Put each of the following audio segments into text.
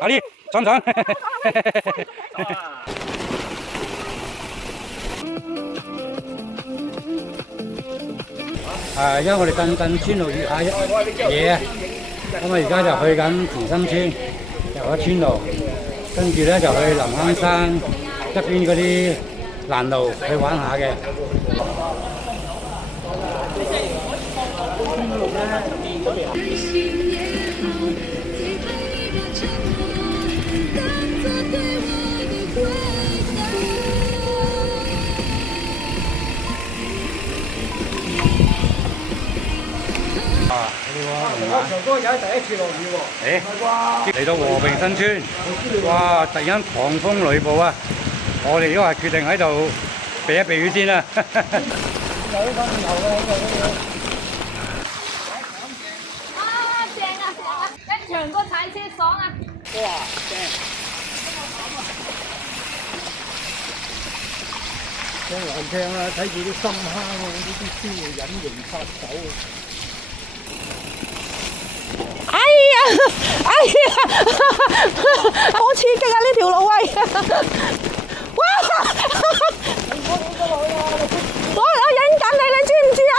阿啲爽唔爽？因為我哋近村路越下嘢啊，咁我而家就去緊田心村入咗村路，跟住咧就去林坑山側邊嗰啲欄路去玩下嘅。長哥又係第一次落雨喎，嚟到和平新村，哇！突然間狂風雷暴啊！我哋都係決定喺度避一避雨先啦。啊，正啊正啊！跟長哥踩車爽啊！哇，正！聽難聽啊，睇住啲深坑啊，呢啲先會隱形殺手啊！哎呀，好刺激啊！呢條路喂，哇！我影緊你，你知唔知啊？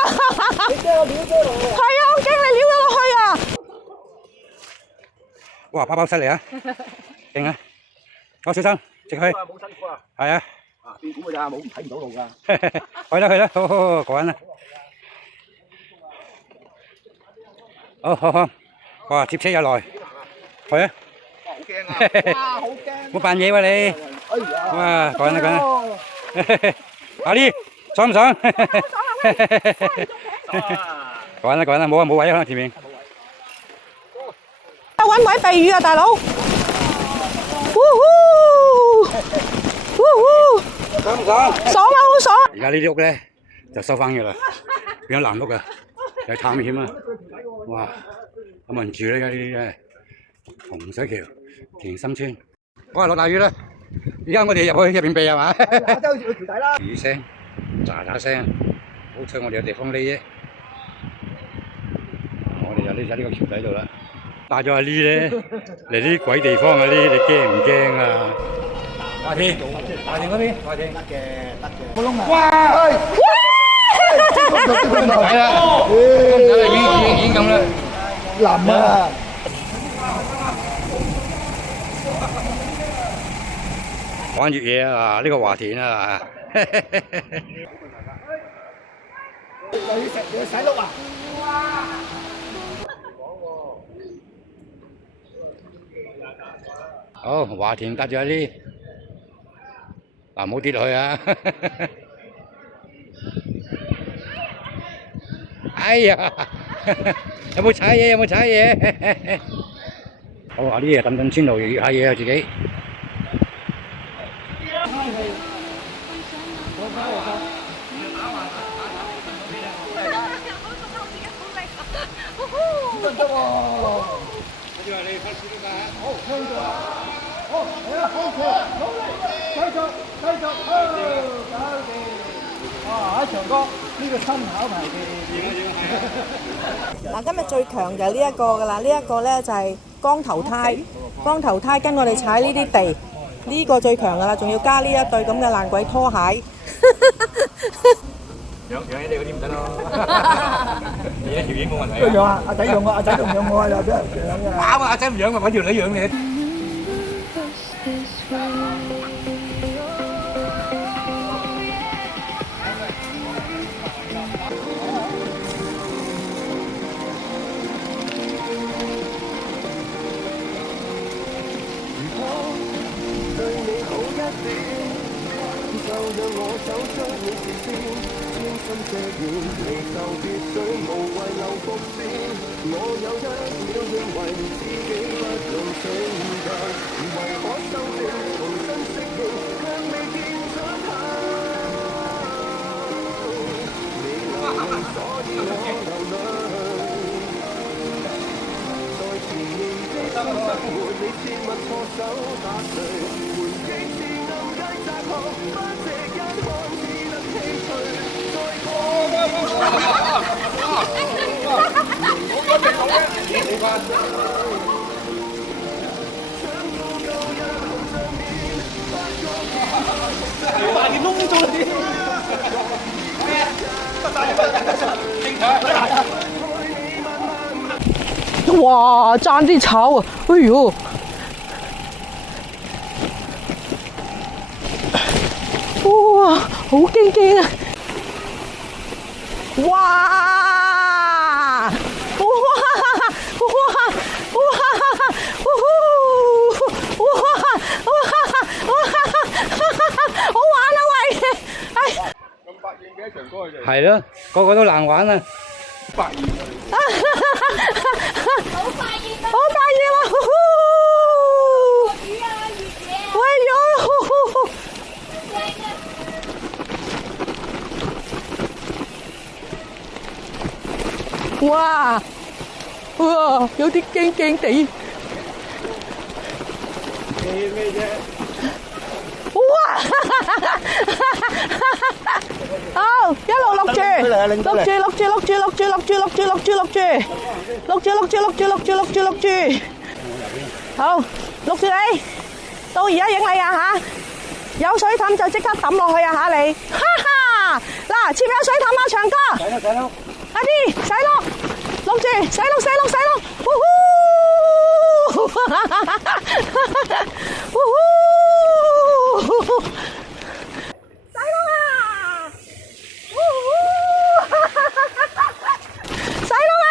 你驚我撩咗落去？係啊，我驚你撩咗落去啊！哇！包犀利啊，勁啊！好小心，直去。冇辛苦啊！係啊。斷估㗎咋，冇睇唔到路㗎。去啦，好，過緊啦。好，哇！接車入來，去啊！好驚啊！哇，好驚！冇扮嘢喎你。哇！過緊啦。阿啲爽唔爽？過緊啦，冇位啊，前面。揾位避雨啊，大佬！爽唔爽？爽啊，好爽！而家呢啲屋咧就收翻嘅啦，變咗爛屋啊，又探險啊！哇！有冇人住咧？而家呢啲咧洪水橋田心村，哇！落大雨啦！而家我哋入去入邊避係嘛？亞洲去橋底啦！雨聲、喳聲，好彩我哋有地方匿啫。我哋就匿喺呢個橋底度啦。帶咗阿呢咧嚟呢啲鬼地方啊！呢你驚唔驚啊？華田嗰邊，華田得嘅。冇窿啊！哇！係啦，已經咁啦。淋啊！玩越野啊！呢個華田啊！又要洗碌啊！好，華田隔住一啲，嗱唔好跌落去啊！哎呀，有冇踩嘢？好啊，啲嘢等等村路越下嘢啊，自己。得喎！跟住話你開始啦嘛，好，聽咗啦，好，嚟啦，好嘅，努力，繼續，搞掂！哇，喺長哥呢個新考牌嘅，嗱，今日最強就係呢一個㗎啦，呢一個咧就係光頭胎，跟我哋踩呢啲地，呢個最強㗎啦，仲要加呢一對咁嘅爛鬼拖鞋。養起你嗰啲唔得咯，你一條影冇問題。養啊，阿仔養我，阿仔仲養我啊，又俾人養啊！啱啊，阿仔唔養咪揾條女養你。就讓我走出你視線，專心遮掩，離愁別緒，無謂留伏線。我有一秒認為自己不能勝任，唯可修正，重新適應，卻未見出口。你流淚，所以我流淚，在前面的你切勿錯手打碎，回憶是暗街窄巷，不值一看只得唏噓。再過哇！爭啲炒啊！哎呦！哇！好驚驚啊！哇！哇！好玩啊喂！係咯，個個都難玩啊！好快熱啊！好大嘢啊！魚啊，熱嘢啊！喂呦！哇！哇！有啲驚驚地。哇！好，一路錄住，好，錄住你，到而家影你啊吓，有水氹就即刻抌落去啊吓你，哈哈，嗱，前面有水氹啊，長哥，快啲洗咯，錄住，洗咯，呼呼，呼呼。洗咯啊！洗咯啊！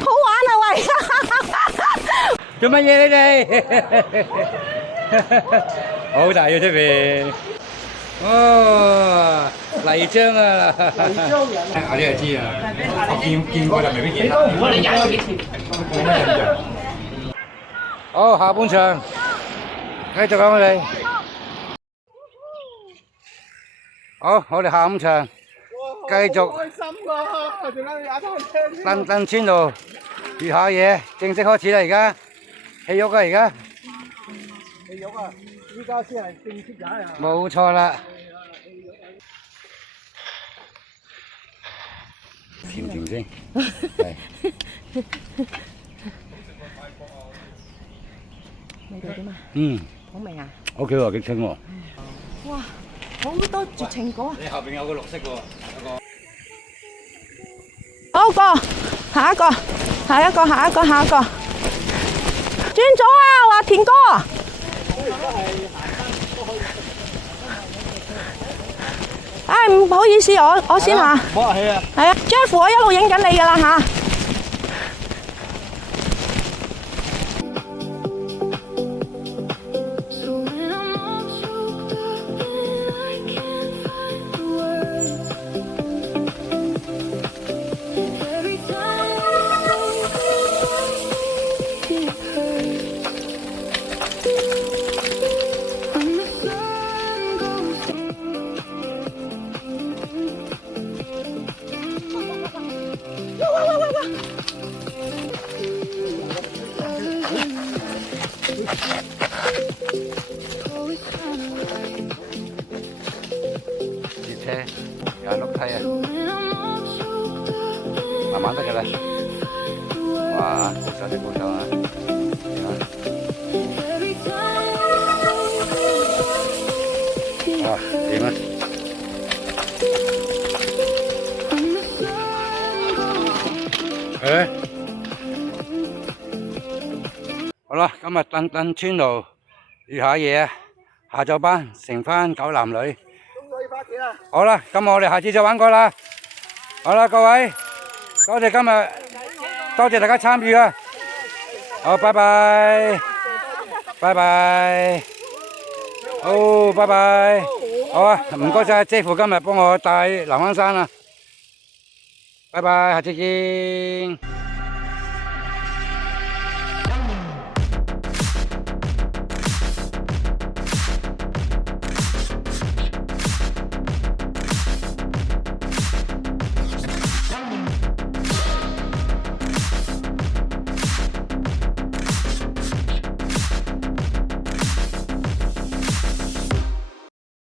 好玩啊喂！做乜嘢你哋？好大嘅出邊。哦，泥漿啊！泥漿人。我呢就知啊，我見過就未必見啦。我哋踩過幾次。好，下半場繼續講我哋。好，我哋下半場繼續。蹬村路越下嘢，正式開始啦！而家起喐啊！而家起喐啊！依家先係正式踩啊！冇錯啦。甜甜先，係。味道點啊？好味啊！OK 喎，幾清喎。哇！好多絕情果啊！你後邊有個綠色喎，有個。好個，下一個，轉咗啊！華田哥。唉，唔好意思，我先下。唔好客氣啊！係啊 ，Jeff， 我一路影緊你㗎啦吓。截車，有碌梯啊，慢慢得㗎啦。哇，高手啊！點啊？哇，點啊？誒，好啦，今日蹬村路遇下嘢啊，下晝班剩翻9男女。好啦，咁我哋下次再玩過啦。好啦，各位，多謝今日，多謝大家參與啊。好，拜拜，拜拜。好，拜拜。好啊，唔該晒姐夫今日幫我帶南灣山啊。拜拜，下次見。